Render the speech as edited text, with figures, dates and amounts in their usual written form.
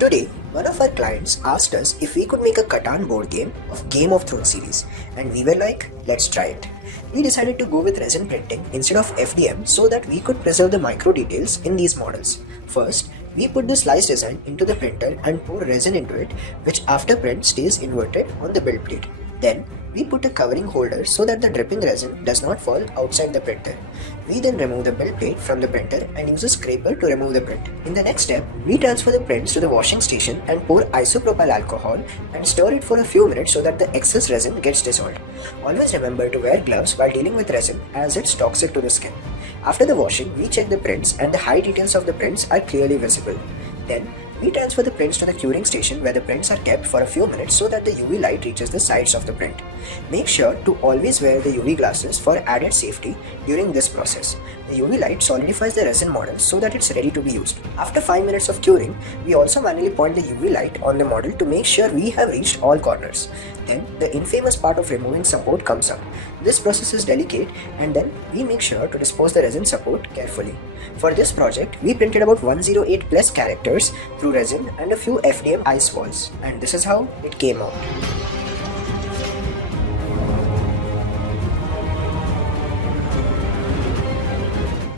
Today, one of our clients asked us if we could make a Catan board game of Game of Thrones series, and we were like, let's try it. We decided to go with resin printing instead of FDM so that we could preserve the micro details in these models. First, we put the slice design into the printer and pour resin into it, which after print stays inverted on the build plate. Then, we put a covering holder so that the dripping resin does not fall outside the printer. We then remove the build plate from the printer and use a scraper to remove the print. In the next step, we transfer the prints to the washing station and pour isopropyl alcohol and stir it for a few minutes so that the excess resin gets dissolved. Always remember to wear gloves while dealing with resin as it's toxic to the skin. After the washing, we check the prints and the high details of the prints are clearly visible. Then, we transfer the prints to the curing station where the prints are kept for a few minutes so that the UV light reaches the sides of the print. Make sure to always wear the UV glasses for added safety during this process. The UV light solidifies the resin model so that it's ready to be used. After 5 minutes of curing, we also manually point the UV light on the model to make sure we have reached all corners. Then, the infamous part of removing support comes up. This process is delicate and then we make sure to dispose the resin support carefully. For this project, we printed about 108 plus characters through resin and a few FDM ice walls, and this is how it came out.